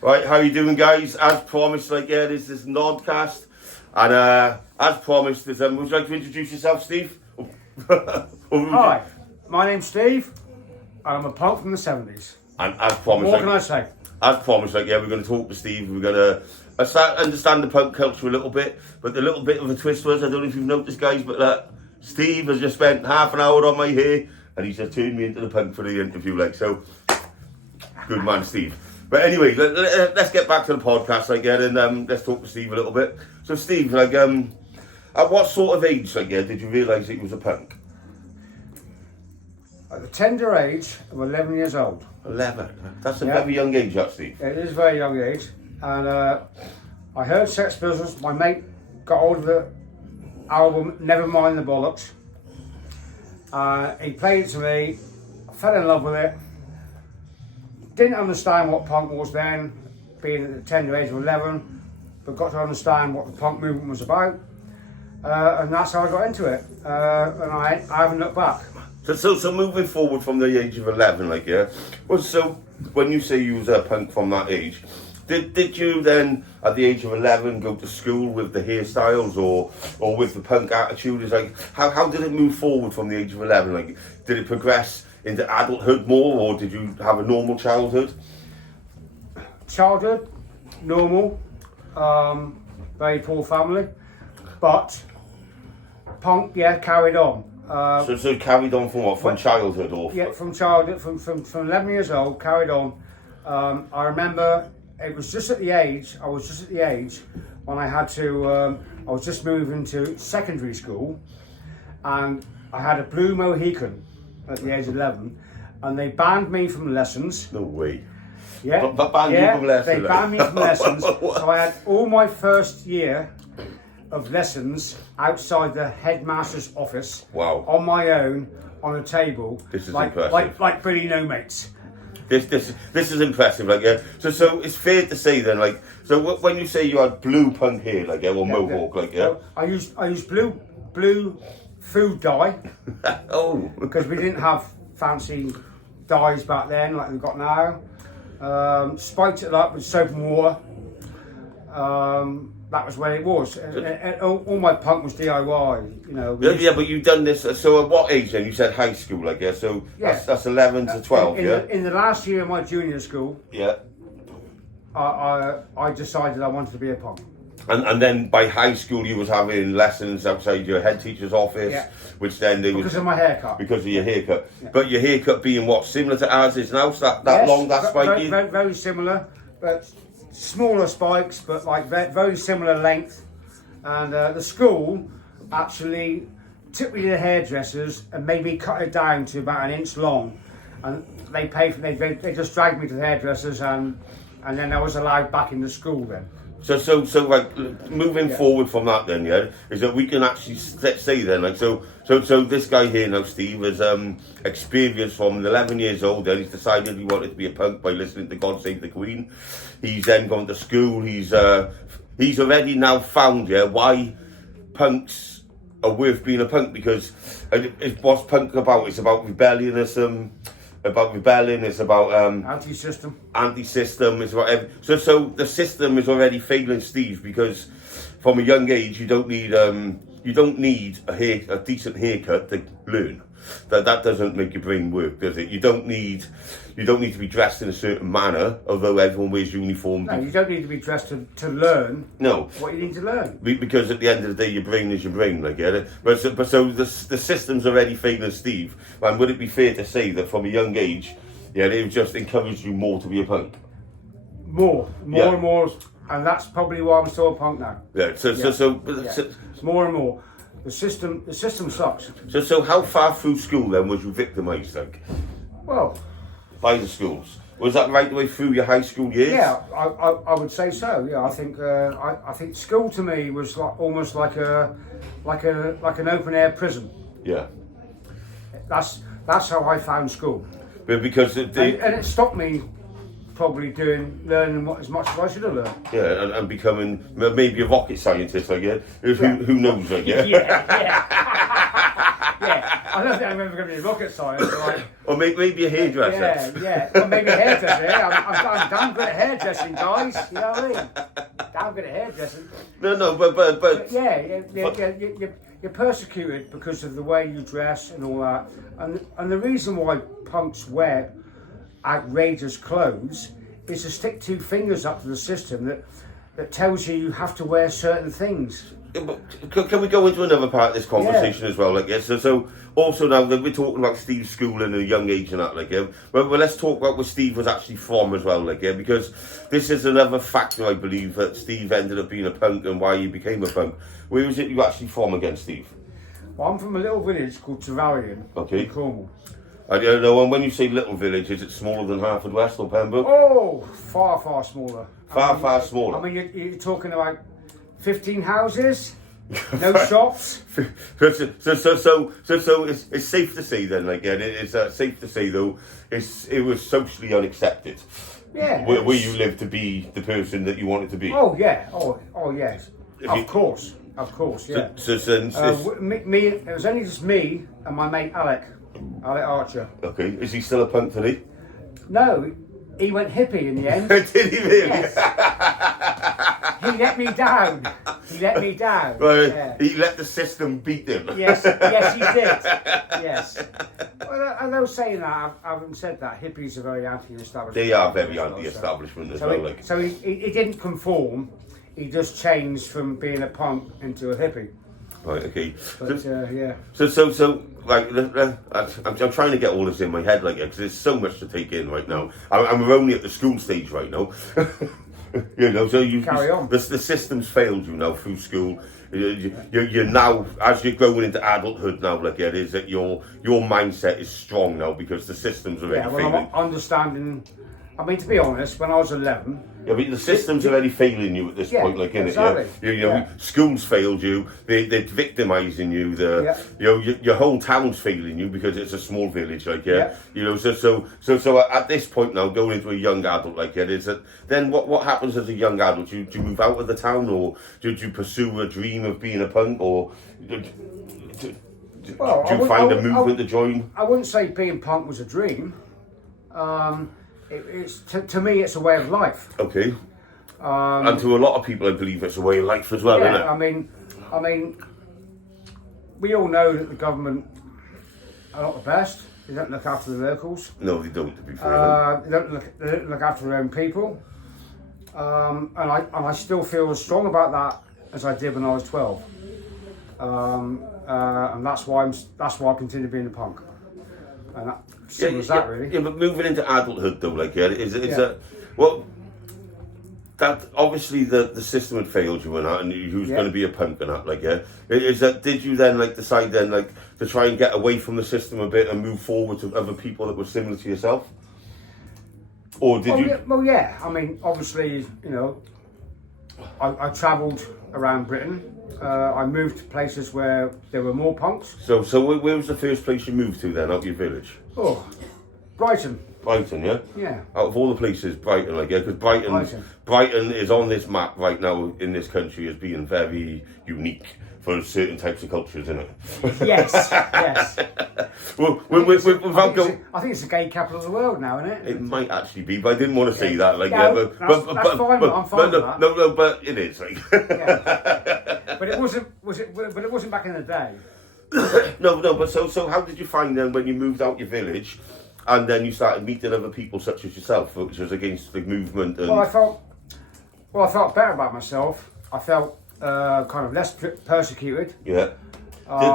Right, how you doing, guys? As promised, this is NODCAST, and as promised, would you like to introduce yourself, Steve? Hi, my name's Steve, and I'm a punk from the 70s. And as promised, What can I say? As promised, we're going to talk to Steve. We're going to understand the punk culture a little bit, but the little bit of a twist was, I don't know if you've noticed, guys, but Steve has just spent half an hour on my hair, and he's just turned me into the punk for the interview, so good man, Steve. But anyway, let's get back to the podcast, and let's talk to Steve a little bit. So, Steve, at what sort of age, did you realise that you was a punk? At the tender age of 11 years old. 11? That's a very young age, that, Steve. It is a very young age. And I heard Sex Pistols. My mate got hold of the album Never Mind the Bollocks. He played it to me. I fell in love with it. Didn't understand what punk was then, being at the tender age of 11, but got to understand what the punk movement was about, and that's how I got into it, and I haven't looked back. So moving forward from the age of 11, so when you say you was a punk from that age, did you then, at the age of 11, go to school with the hairstyles or with the punk attitude? How did it move forward from the age of 11? Did it progress into adulthood more, or did you have a normal childhood? Childhood, normal, very poor family, but punk, carried on. So carried on from what? From childhood, or? Yeah, from childhood, from 11 years old, carried on. I remember it was just at the age, when I had to, I was just moving to secondary school, and I had a blue Mohican at the age of 11, and they banned me from lessons. No way. Yeah, but banned you from lessons. They banned me from lessons. So I had all my first year of lessons outside the headmaster's office. Wow. On my own, on a table. This is impressive. Like Billy No Mates. This is impressive, So it's fair to say then, so when you say you had blue punk hair, or mohawk, Well, I used blue food dye. Oh. Because we didn't have fancy dyes back then like we've got now. Spiked it up with soap and water. That was where it was. And all my punk was DIY, Yeah, but you've done this, so at what age then? You said high school, So that's 11 to 12, in the last year of my junior school, I decided I wanted to be a punk. And then by high school you was having lessons outside your head teacher's office, which then they because of my haircut. Because of your haircut. Yeah. But your haircut being what, similar to ours is now, so that long, that spiky? Very similar, but smaller spikes, but very similar length. And the school actually took me to the hairdressers and made me cut it down to about an inch long. And they just dragged me to the hairdressers, and then I was allowed back into school then. So moving forward from that then, is that we can actually say then, so this guy here now, Steve, has experienced from 11 years old, then he's decided he wanted to be a punk by listening to God Save the Queen. He's then gone to school, he's already now found, why punks are worth being a punk, because what's punk about? It's about rebellionism, about rebelling, it's about anti-system, it's about so the system is already failing Steve, because from a young age you don't need a decent haircut to learn. That doesn't make your brain work, does it? You don't need to be dressed in a certain manner, although everyone wears uniform. No, you don't need to be dressed to learn. No. What you need to learn. Because at the end of the day, your brain is your brain, But so the system's already failing Steve. And would it be fair to say that from a young age, they've just encouraged you more to be a punk? More and more, and that's probably why I'm still a punk now. More and more. The system sucks. So how far through school then was you victimised, Well, by the schools? Was that right the way through your high school years? Yeah, I would say so. Yeah, I think school to me was almost like an open air prison. Yeah. That's how I found school. But because and it stopped me probably learning as much as I should have learned. Yeah, and becoming maybe a rocket scientist, Who knows, Yeah. Yeah, I don't think I'm ever going to be a rocket scientist. Like, Or maybe a hairdresser. yeah. Or maybe a hairdresser. Yeah. I'm damn good at hairdressing, guys. You know what I mean? Damn good at hairdressing. No, but Yeah, you're persecuted because of the way you dress and all that. And the reason why punks wear outrageous clothes is to stick two fingers up to the system that tells you have to wear certain things. Can we go into another part of this conversation as well? Like, so also now that we're talking about Steve's schooling at a young age and that, like, well, let's talk about where Steve was actually from as well, like, because this is another factor I believe that Steve ended up being a punk and why he became a punk. Where was it you actually from again, Steve? Well, I'm from a little village called Trevelyan in Cornwall. I don't know, and when you say little village, is it smaller than Haverfordwest or Pembroke? Oh, far smaller. Far smaller. I mean, you're talking about 15 houses, no shops. So it's safe to say then, again, it's safe to say though, it was socially unaccepted. Yeah. Where you lived to be the person that you wanted to be. Oh yeah. Oh yes. Of course. Yeah. It was only just me and my mate Alec Archer. Okay. Is he still a punk today? No, he went hippie in the end. Did he really? Yes. He let me down. Right. Yeah. He let the system beat him. Yes, he did. Yes. Well, and I was saying that, I haven't said that, hippies are very anti-establishment. They are very anti-establishment as well. So he didn't conform, he just changed from being a punk into a hippie. Right, okay. But, yeah. So, like, I'm trying to get all this in my head, like, because there's so much to take in right now. I'm only at the school stage right now. You know, so carry on. The system's failed you now through school. You're now, as you're growing into adulthood now, like it is, that your mindset is strong now because the system's already failing. I'm understanding. I mean, to be honest, when I was 11. Yeah, but the system's already failing you at this point, like, innit? Exactly. You know, school's failed you. They're victimising you. You know, your whole town's failing you because it's a small village, like, You know, so at this point now, going into a young adult, like, is that then what happens as a young adult? Do you move out of the town, or do you pursue a dream of being a punk, or do you find a movement to join? I wouldn't say being punk was a dream. It's to me, it's a way of life. Okay. And to a lot of people, I believe it's a way of life as well, isn't it? I mean, we all know that the government are not the best. They don't look after the locals. No, they don't. To be fair, they don't look after their own people. And I still feel as strong about that as I did when I was 12. And that's why I continue being a punk. And that simple as that, really. Yeah, but moving into adulthood, though, like, that obviously the system had failed you and that, and you was going to be a punk and that, like, did you then, like, decide then, like, to try and get away from the system a bit and move forward to other people that were similar to yourself? Or did you? Well, yeah. I mean, obviously, you know, I travelled around Britain. I moved to places where there were more punks. So where was the first place you moved to then, out of your village? Oh, Brighton. Brighton, yeah? Yeah. Out of all the places, Brighton, like, because Brighton is on this map right now in this country as being very unique for certain types of cultures, isn't it? Yes, yes. Well, I think it's the gay capital of the world now, isn't it? It might actually be, but I didn't want to say that. Like, that's fine. I'm fine with that. No, but it is. Like. But it wasn't. But it wasn't back in the day. No. But so how did you find then when you moved out your village, and then you started meeting other people such as yourself, which was against the movement? And... Well, I felt better about myself. I felt kind of less persecuted. Yeah.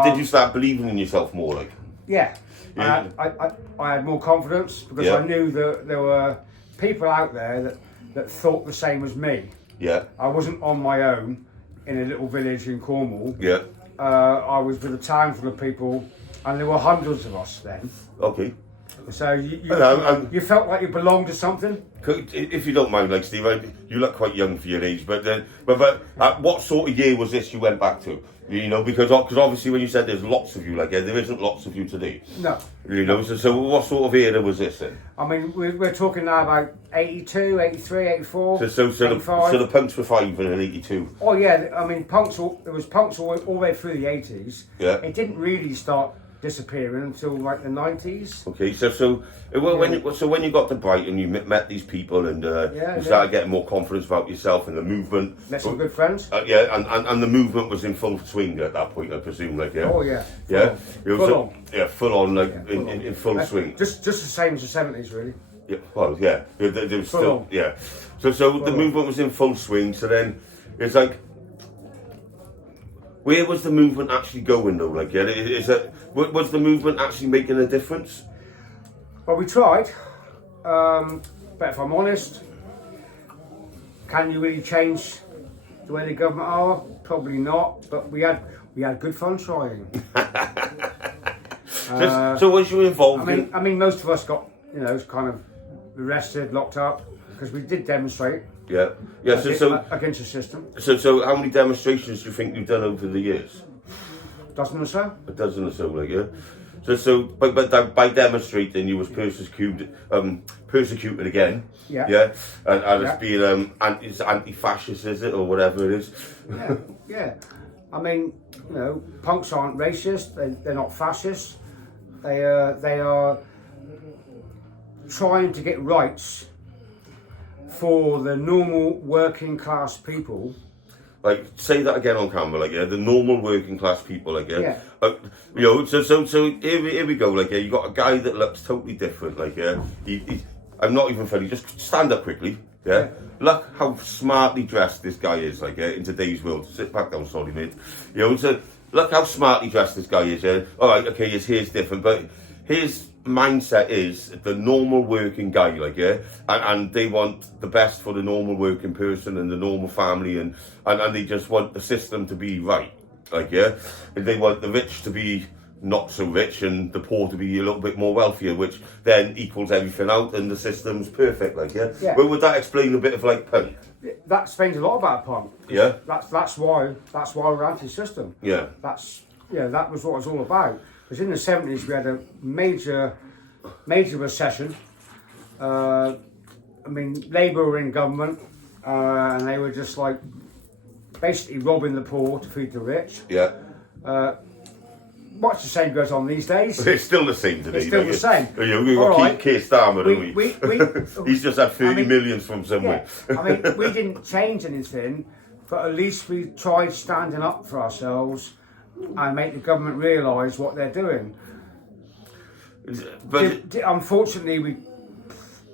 Did you start believing in yourself more, like? Yeah. I had more confidence because I knew that there were people out there that thought the same as me. Yeah. I wasn't on my own in a little village in Cornwall. Yeah. I was with a town full of people, and there were hundreds of us then. Okay. So you felt like you belonged to something. If you don't mind, like, Steve, you look quite young for your age, but what sort of year was this you went back to? You know, because obviously when you said there's lots of you, like, there isn't lots of you today. No. You know, so what sort of era was this then? I mean, we're talking now about 82, 83, 84, so 85. So the punks were 5 and 82. Oh yeah, I mean, there was punks all the way through the 80s. Yeah. It didn't really start disappearing until like the 90s. Okay, when you got to Brighton, you met these people, and you started getting more confidence about yourself and the movement. Met some good friends. And the movement was in full swing at that point, I presume. Like, yeah. Oh yeah. Full on. Yeah, full on, like in full swing. Just the same as the 70s, really. Yeah. Well, yeah. There was still, on. yeah. So the movement was in full swing. So then it's like, where was the movement actually going though? Like, yeah, was the movement actually making a difference? Well, we tried, but if I'm honest, can you really change the way the government are? Probably not. But we had good fun trying. So was you involved? I mean, most of us got kind of arrested, locked up because we did demonstrate. Yeah. Against the system. So how many demonstrations do you think you've done over the years? A dozen or so. A dozen or so, like, yeah. But by demonstrating, you was persecuted again. Yeah. Yeah. And it's been anti-fascist, is it, or whatever it is? Yeah. Yeah. I mean, punks aren't racist. They're not fascists. They are trying to get rights for the normal working class people. Like, say that again on camera, like, yeah, the normal working class people, like, yeah. So here we go, like, yeah, you got a guy that looks totally different, like, yeah. I'm not even funny, just stand up quickly, yeah. Look how smartly dressed this guy is, like, yeah, in today's world. Sit back down, sorry, mate. So look how smartly dressed this guy is, yeah. All right, okay, his hair's different, but his mindset is the normal working guy, like, yeah, and they want the best for the normal working person and the normal family, and they just want the system to be right, like, yeah, and they want the rich to be not so rich and the poor to be a little bit more wealthier, which then equals everything out and the system's perfect, like, yeah. Well, would that explain a bit of like punk? That explains a lot about punk. Yeah. That's why we're anti-system. Yeah. That was what it was all about. Because in the 70s we had a major recession. I mean, Labour were in government, and they were just like basically robbing the poor to feed the rich. Yeah. Much the same goes on these days. It's still the same today. It's still the same. We've got Keir Starmer, haven't we? He's just had 30 millions from somewhere. Yeah. I mean, we didn't change anything, but at least we tried standing up for ourselves and make the government realise what they're doing. But unfortunately,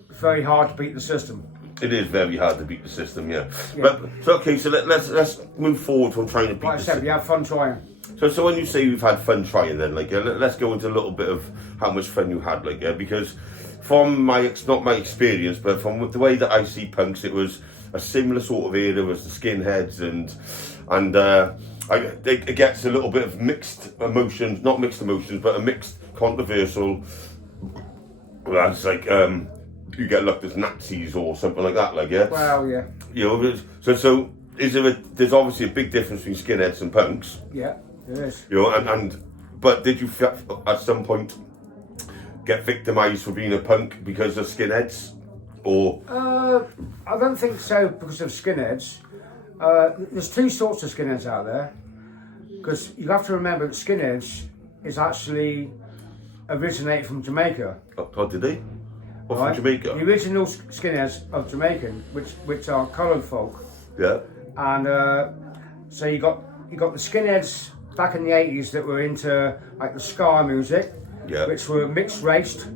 it's very hard to beat the system. It is very hard to beat the system, yeah. But so let's move forward from trying to beat. Like I said, we have fun trying. So when you say you've had fun trying, then like let's go into a little bit of how much fun you had, like, yeah, because from not my experience, but from the way that I see punks, it was a similar sort of era as the skinheads, and it gets a little bit of mixed emotions, not mixed emotions, but a mixed controversial. That's like you get looked as Nazis or something like that, like, yeah. Well, yeah. So there's obviously a big difference between skinheads and punks. Yeah, there is. But did you at some point get victimised for being a punk because of skinheads, or? I don't think so because of skinheads. There's two sorts of skinheads out there, because you have to remember that skinheads is actually originated from Jamaica. Oh, did they? Or right? From Jamaica? The original skinheads of Jamaican, which are coloured folk. Yeah. And so you got the skinheads back in the 80s that were into like the ska music, which were mixed raced.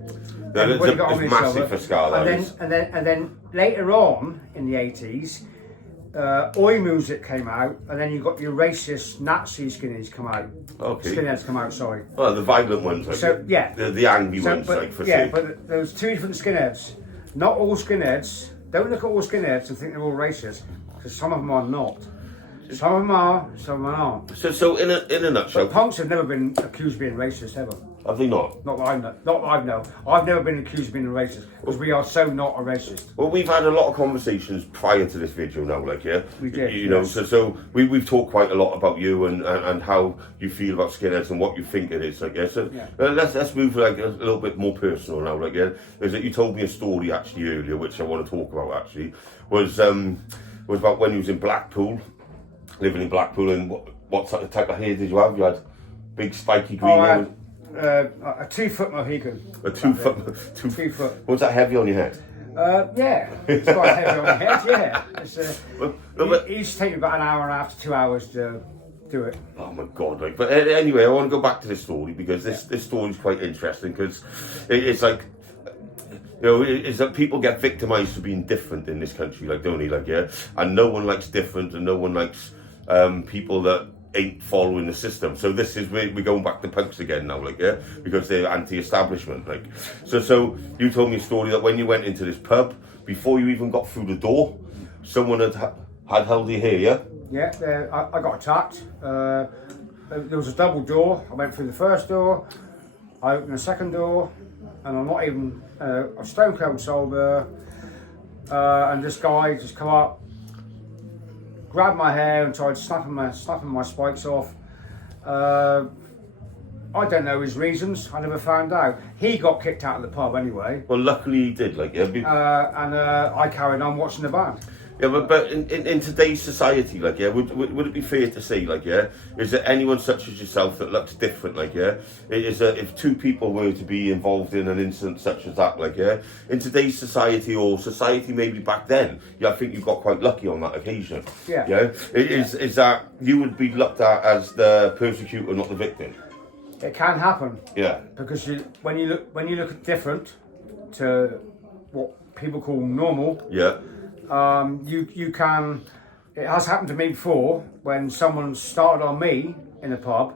Everybody got on each other. For ska, and then later on in the 80s, oi music came out, and then you got your racist Nazi skinheads come out. Okay. Skinheads come out, sorry. Oh, the violent ones. Like, so yeah. The angry ones, but, like, for yeah, sure. but there was two different skinheads. Not all skinheads. Don't look at all skinheads and think they're all racist, because some of them are not. Some of them are, some of them aren't. So in a nutshell, but punks have never been accused of being racist ever. Have they not? Not that I know. Not that I know. I've never been accused of being a racist, because we are so not a racist. Well, we've had a lot of conversations prior to this video now, like, yeah. We did. You know, so we've talked quite a lot about you and how you feel about skinheads and what you think it is, like, yeah. So let's move like a little bit more personal now, like, yeah. Is that you told me a story actually earlier, which I want to talk about actually, was about when you was in Blackpool, living in Blackpool, and what type of hair did you have? You had big spiky green hair. a 2 foot Mohican. A 2 foot. 2 foot. Was that heavy on your head? Yeah, it's quite heavy on the head. Yeah, it's, But- it used to take me about an hour and a half to 2 hours to do it. Oh my God! Like, but anyway, I want to go back to this story because this story is quite interesting because it's like, you know, it's that people get victimised for being different in this country, like, don't they? Like, yeah, and no one likes different, and no one likes people that ain't following the system. So this is where we're going back to punks again now, like, yeah, because they're anti-establishment, like. So you told me a story that when you went into this pub, before you even got through the door, someone had held your hair, yeah? Yeah, I got attacked. There was a double door. I went through the first door, I opened the second door, and I'm not even a stone cold sober. And this guy just come up, grabbed my hair and tried snapping my spikes off. I don't know his reasons. I never found out. He got kicked out of the pub anyway. Well, luckily he did, like, yeah. And I carried on watching the band. Yeah, but in today's society, like, yeah, would it be fair to say, like, yeah, is there anyone such as yourself that looks different, like, yeah? If 2 people were to be involved in an incident such as that, like, yeah, in today's society or society maybe back then, yeah, I think you got quite lucky on that occasion. Yeah. Yeah. Is that you would be looked at as the persecutor, not the victim? It can happen. Yeah. Because when you look at different to what people call normal. Yeah. You can. It has happened to me before when someone started on me in a pub,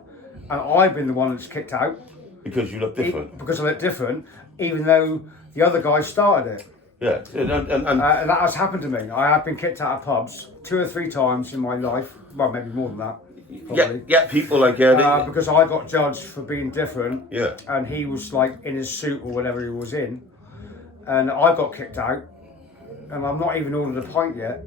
and I've been the one that's kicked out Because you look different. because I look different, even though the other guy started it. Yeah. And And that has happened to me. I have been kicked out of pubs 2 or 3 times in my life. Well, maybe more than that. Probably. yeah, people like, yeah. Because I got judged for being different. Yeah. And he was like in his suit or whatever he was in, and I got kicked out. And I'm not even ordered a pint yet.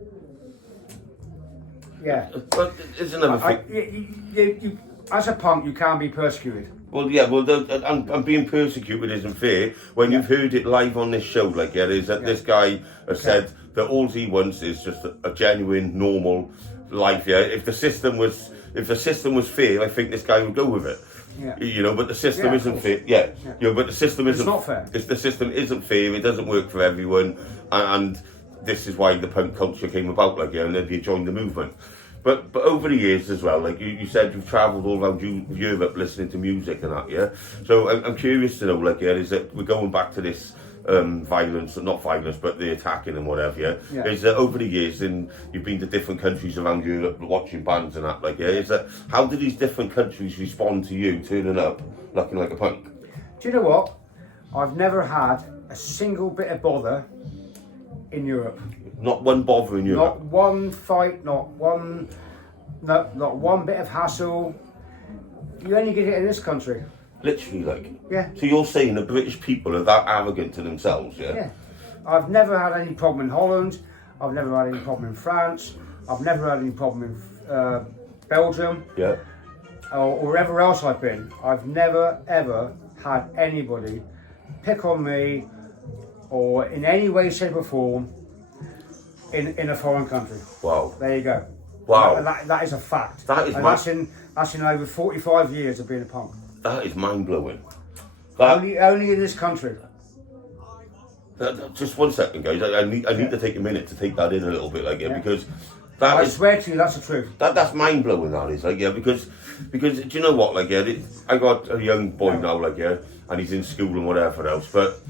Yeah. But there's another thing. You, as a punk, you can be persecuted. Well, yeah, and being persecuted isn't fair when you've heard it live on this show. Like, yeah, is that this guy has said that all he wants is just a genuine, normal life. Yeah, if the system was fair, I think this guy would go with it. Yeah. You know, but the system Yeah, isn't fair. Yeah. You know, but the system isn't. It's not fair. The system isn't fair. It doesn't work for everyone, and this is why the punk culture came about. Like, yeah, and then you joined the movement. But over the years as well, like you said, you've travelled all around Europe listening to music and that, yeah. So I'm curious to know, like, yeah, is that we're going back to this violence, not violence, but the attacking and whatever, yeah. Is that over the years, and you've been to different countries around Europe watching bands and that, like, yeah. Is that how do these different countries respond to you turning up looking like a punk? Do you know what? I've never had a single bit of bother in Europe. Not one bother in Europe. Not one fight. Not one bit of hassle. You only get it in this country. Literally, like. Yeah. So you're saying the British people are that arrogant to themselves, yeah? Yeah. I've never had any problem in Holland. I've never had any problem in France. I've never had any problem in Belgium. Yeah. Or wherever else I've been. I've never ever had anybody pick on me or in any way, shape or form in a foreign country. Wow. There you go. Wow. And that is a fact. That is that's in over 45 years of being a punk. That is mind blowing. Only in this country. Just 1 second, guys. I need to take a minute to take that in a little bit, like, yeah, because I swear to you, that's the truth. That's mind blowing. That is, like, yeah, because do you know what, like, yeah, I got a young boy now, like, yeah, and he's in school and whatever else, but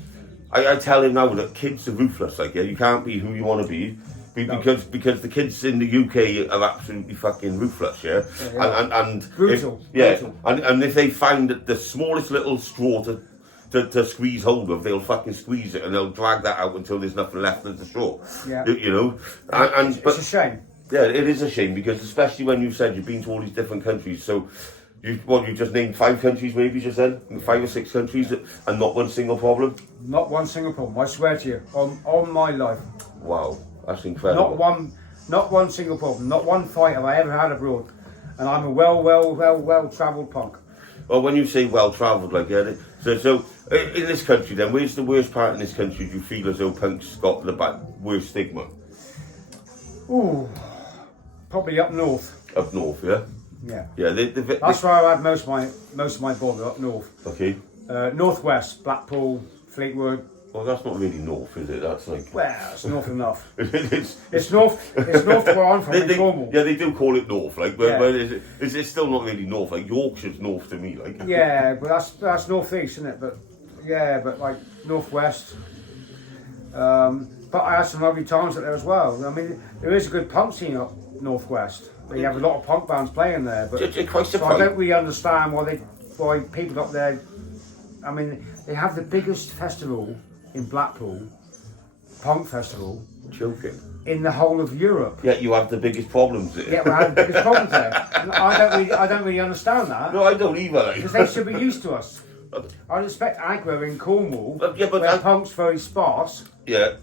I tell him now that kids are ruthless, like, yeah, you can't be who you want to be. Because the kids in the UK are absolutely fucking ruthless, yeah, and brutal, brutal. And if they find the smallest little straw to squeeze hold of, they'll fucking squeeze it and they'll drag that out until there's nothing left of the straw. Yeah, you know, it's a shame. Yeah, it is a shame because especially when you said you've been to all these different countries, so. You just named 5 countries, maybe just then 5 or 6 countries, and not one single problem. Not one single problem. I swear to you, on my life. Wow, that's incredible. Not one single problem. Not one fight have I ever had abroad, and I'm a well travelled punk. Well, when you say well travelled, like, yeah, so in this country, then where's the worst part in this country? Do you feel as though punk's got the worst stigma? Ooh, probably up north. Up north, yeah. Yeah. Yeah, That's where I had most of my bother up north. okay. Northwest, Blackpool, Fleetwood. Well, that's not really north, is it? That's like... Well, it's north enough. it's It's north where I'm from, in Cornwall. Yeah, they do call it north, like, but, Yeah. but it's still not really north. Like, Yorkshire's north to me, like. Yeah, but that's northeast, isn't it? But yeah, but like northwest. But I had some lovely times up there as well. I mean, there is a good punk scene up northwest. You have a lot of punk bands playing there, but Quite so I don't really understand why people up there. I mean, they have the biggest festival in Blackpool, punk festival, Joking. in the whole of Europe. Yeah, you have the biggest problems there. Yeah, we have the biggest problems there. And I don't really understand that. No, I don't either. Like. Because they should be used to us. I'd expect aggro in Cornwall, Yeah, but where punk's very sparse. Yeah,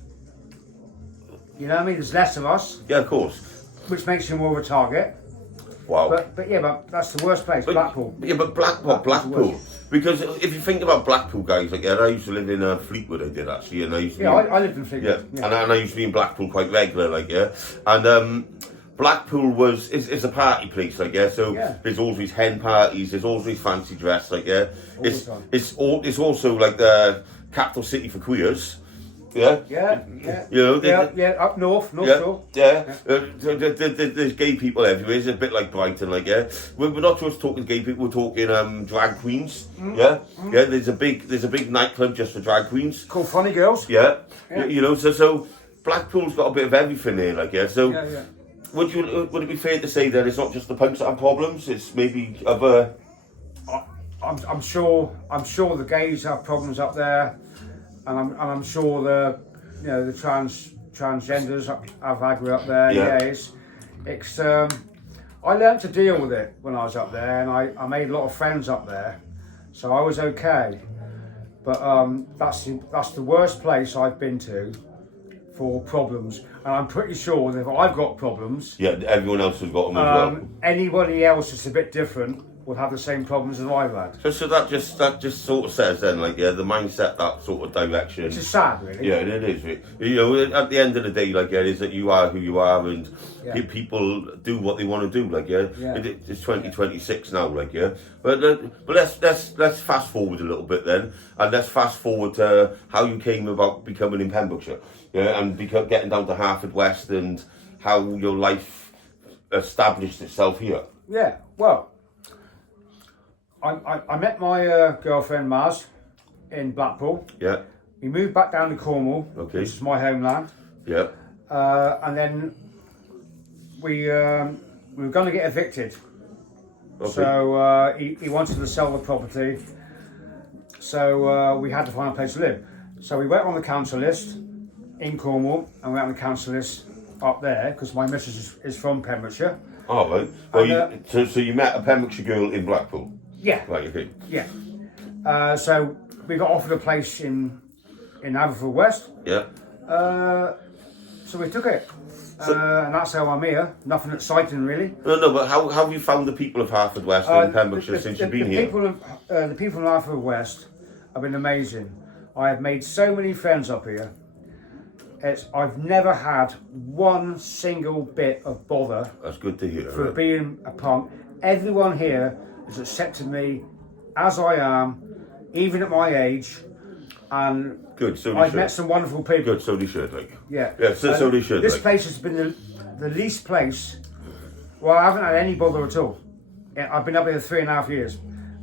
You know what I mean? There's less of us, yeah, of course. which makes you more of a target. Wow. But that's the worst place, Blackpool. Yeah, but Blackpool. Because if you think about Blackpool, guys, like, yeah, I used to live in Fleetwood, I did actually, and I used to Yeah, I lived in Fleetwood. yeah. And I used to be in Blackpool quite regular, like, yeah. And Blackpool is a party place, like, yeah. So Yeah. there's always hen parties, there's always fancy dress, like, yeah. All the time. It's also like the capital city for queers. Yeah, Yeah. You know, Up north shore. yeah. There's gay people everywhere. It's a bit like Brighton, like, yeah. We're not just talking gay people. We're talking drag queens. Yeah. There's a big nightclub just for drag queens. Called Funny Girls. Yeah. Yeah. You know, so Blackpool's got a bit of everything there, like, yeah. So Yeah. would it be fair to say that it's not just the punks that have problems? It's maybe other. I'm sure the gays have problems up there, and I'm sure the transgenders have aggro up there. Yeah. It's I learnt to deal with it when I was up there, and I made a lot of friends up there, so I was okay. But that's the worst place I've been to for problems, and I'm pretty sure that if I've got problems, Yeah, everyone else has got them as well. anybody else that's a bit different will have the same problems as I've had. So that just sort of says then, like, yeah, the mindset, that sort of direction. Which is sad, really. Yeah, it is. You know, at the end of the day, like, yeah, is that you are who you are, and Yeah. people do what they want to do, like, yeah. Yeah. It's 2026 now, like, yeah. But let's fast forward a little bit then, and let's fast forward to how you came about becoming in Pembrokeshire, yeah, and getting down to Haverfordwest, and how your life established itself here. Yeah, well, I met my girlfriend Maz in Blackpool. Yeah, We moved back down to Cornwall, Okay. which is my homeland, yeah, and then we were going to get evicted. okay. So he wanted to sell the property, so we had to find a place to live. So we went on the council list in Cornwall, and we went on the council list up there because my missus is from Pembrokeshire. Oh, right. Well, And, so you met a Pembrokeshire girl in Blackpool? Yeah. Right, okay. Yeah. So we got offered a place in Haverfordwest. Yeah. So we took it. And that's how I'm here. Nothing exciting really. No, but how have you found the people of Haverfordwest and Pembrokeshire since you've been here? The people of Haverfordwest have been amazing. I have made so many friends up here. I've never had one single bit of bother That's good to hear. for Right? being a punk. Everyone here has accepted me as I am, even at my age, and Good, so they I've should. met some wonderful people. Good, so they should, like. Yeah, Yeah, so they should, This like. place has been the least place. Well, I haven't had any bother at all. I've been up here 3.5 years,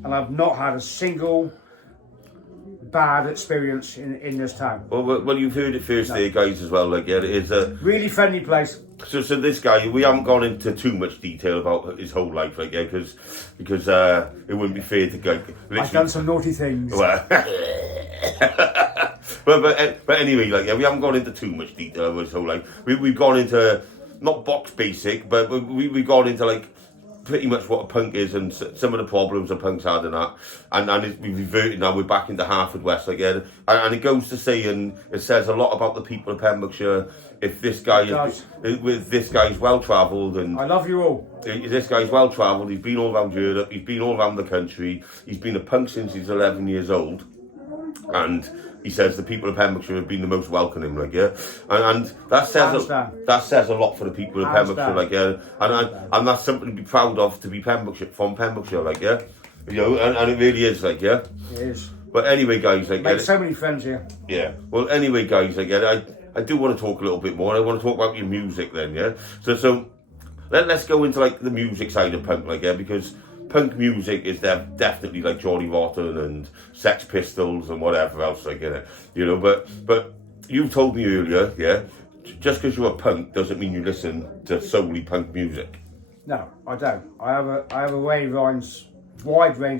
and I've not had a single bad experience in this town. Well, you've heard it first there, guys, as well. Like, yeah, it is a. Really friendly place. So this guy, we haven't gone into too much detail about his whole life, like, yeah, because it wouldn't be fair to go. I've done some naughty things. Well, but anyway, like, yeah, we haven't gone into too much detail about his whole life. We've gone into not box basic, but we've gone into like pretty much what a punk is and some of the problems a punk's had and that. And we've reverted now. We're back into Haverfordwest again, and it goes to say, and it says a lot about the people of Pembrokeshire. If this guy with this guy's well travelled, and I love you all. this guy's well travelled. He's been all around Europe. He's been all around the country. He's been a punk since he's 11 years old, and he says the people of Pembrokeshire have been the most welcoming, like, yeah, and that says a lot for the people of Pembrokeshire, like, yeah, and that's something to be proud of, to be from Pembrokeshire, like, yeah, you know, and it really is, like, yeah, it is. But anyway, guys, like, made so many friends here. Yeah. Well, anyway, guys, like, I do want to talk a little bit more. I want to talk about your music, then, yeah. So let's go into like the music side of punk, like, yeah, because punk music is definitely like Johnny Rotten and Sex Pistols and whatever else, like, you know. But you told me earlier, yeah, just because you're a punk doesn't mean you listen to solely punk music. No, I don't. I have a wide range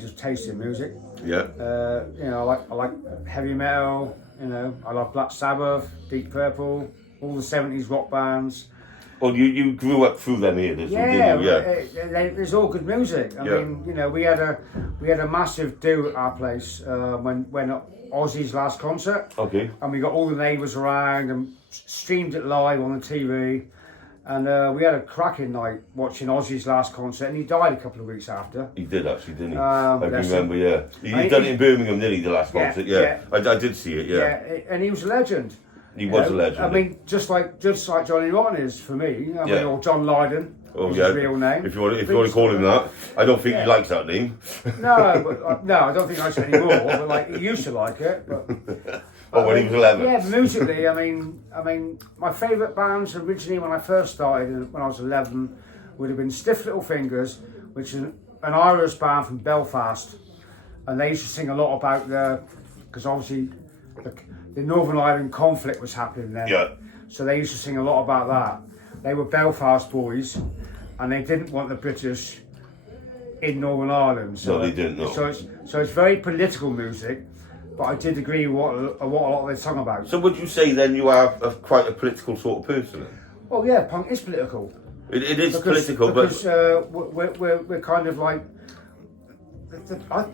of taste in music. Yeah. You know, I like heavy metal. You know, I love Black Sabbath, Deep Purple, all the '70s rock bands. Well, you grew up through them eras, yeah, didn't you? Yeah. It's all good music. I mean, you know, we had a massive do at our place when Ozzy's last concert. Okay. And we got all the neighbours around and streamed it live on the TV. And we had a cracking night watching Ozzy's last concert, and he died a couple of weeks after. He did actually, didn't he? I remember, yeah. He done it in Birmingham, didn't he, the last concert? Yeah. I did see it, yeah. Yeah, and he was a legend. He was a legend. I mean, just like Johnny Rotten is for me. I mean, or John Lydon. His real name. If you want to call him that, I don't think he likes that name. No, no, I don't think he likes it anymore. But like, he used to like it. But when he was 11. Yeah, musically, I mean, my favourite bands originally when I first started, when I was 11, would have been Stiff Little Fingers, which is an Irish band from Belfast, and they used to sing a lot about because obviously the Northern Ireland conflict was happening then. Yeah. So they used to sing a lot about that. They were Belfast boys, and they didn't want the British in Northern Ireland. So, no, they didn't. No. So it's very political music, but I did agree with what a lot of they sung about. So would you say then you are quite a political sort of person? Then? Well, yeah, punk is political. It is political, because we're kind of like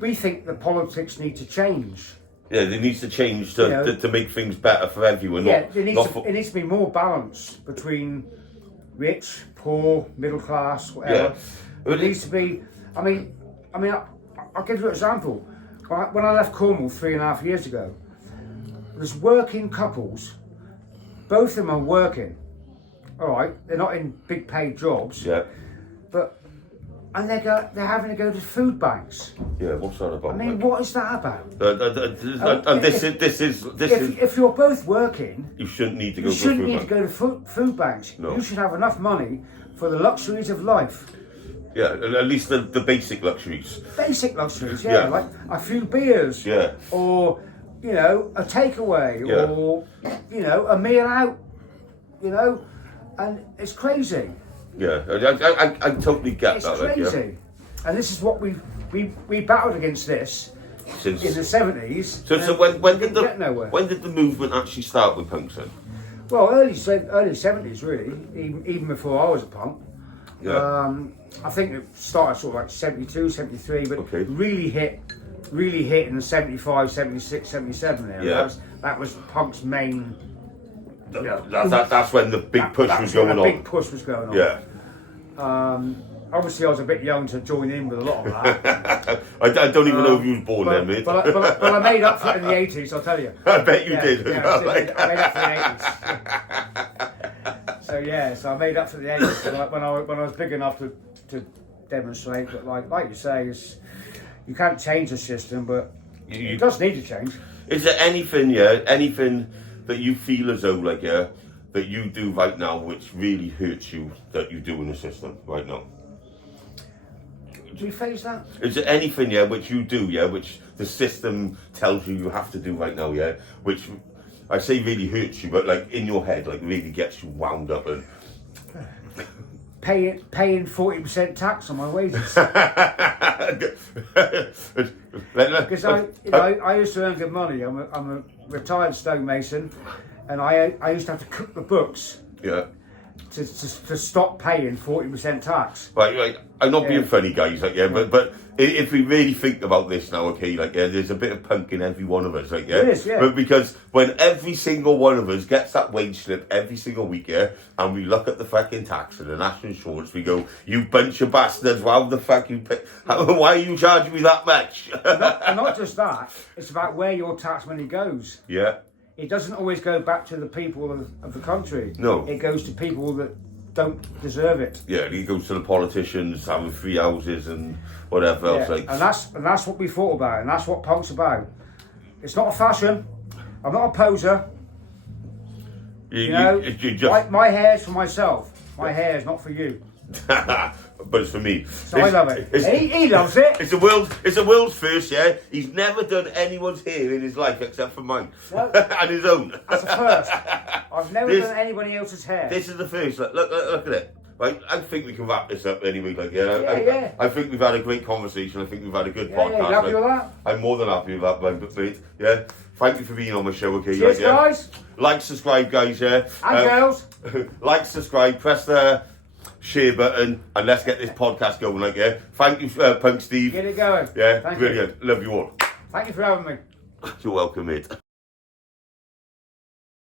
we think the politics need to change. Yeah, it needs to change to make things better for everyone. Yeah, it needs to be more balance between rich, poor, middle class, whatever. Yeah. It needs to be. I mean, I'll give you an example. When I left Cornwall 3.5 years ago, there's working couples. Both of them are working. All right, they're not in big paid jobs. Yeah. And they're having to go to food banks. Yeah, what's that about? I mean, what is that about? And this is. If you're both working, you shouldn't need to go. You shouldn't need to go to food banks. No. You should have enough money for the luxuries of life. Yeah, at least the basic luxuries. Basic luxuries, yeah, like a few beers. Yeah. Or, you know, a takeaway, yeah. Or, you know, a meal out. You know, and it's crazy. Yeah, I totally get that. It's crazy, and this is what we battled against this in the 70s. So when did the movement actually start with punks then? Well, early 70s really, even before I was a punk. Yeah. I think it started sort of like 72, 73, but really hit in the 75, 76, 77 there. Yeah. That was punk's main. That's when the big push was going on. The big push was going on. Yeah. Obviously, I was a bit young to join in with a lot of that. I don't even know if you was born then, mate. But I made up for it in the 80s, I'll tell you. I bet you did. Yeah, I made up for the 80s. So I made up for the 80s when I was big enough to demonstrate. But like you say, you can't change the system, but it does need to change. Is there anything that you feel as though, like, that you do right now which really hurts you that you do in the system right now? Do you face that? Is there anything, which you do, which the system tells you have to do right now, which I say really hurts you, but like in your head, like really gets you wound up and paying 40% tax on my wages. Because I used to earn good money. I'm a retired stonemason, and I used to have to cook the books. Yeah. to stop paying 40% tax. Right. I'm not being funny, guys. Like, but if we really think about this now, okay, like, there's a bit of punk in every one of us, like, It is, yeah. But because when every single one of us gets that wage slip every single week, and we look at the fucking tax and the national insurance, we go, "You bunch of bastards! How the fuck you pay? Why are you charging me that much?" And not just that, it's about where your tax money goes. Yeah. It doesn't always go back to the people of the country. No. It goes to people that don't deserve it. Yeah, he goes to the politicians having free houses and whatever else. Like, and that's what we thought about, and that's what punk's about. It's not a fashion. I'm not a poser. You know, my hair's for myself. My hair's not for you. But it's for me. So I love it. He loves it. It's the world's first, yeah. He's never done anyone's hair in his life except for mine. No. And his own. That's the first. I've never done anybody else's hair. This is the first. Look at it. Right, I think we can wrap this up anyway. Like, I think we've had a great conversation. I think we've had a good podcast. Yeah, you happy with that? I'm more than happy with that, mate. Yeah. Thank you for being on my show, okay? Cheers, guys. Like, subscribe, guys, yeah? And girls. Like, subscribe, press the share button, and let's get this podcast going, like, yeah? Thank you, Punk Steve. Get it going. Yeah, Thank really you. good. Love you all. Thank you for having me. You're welcome, mate.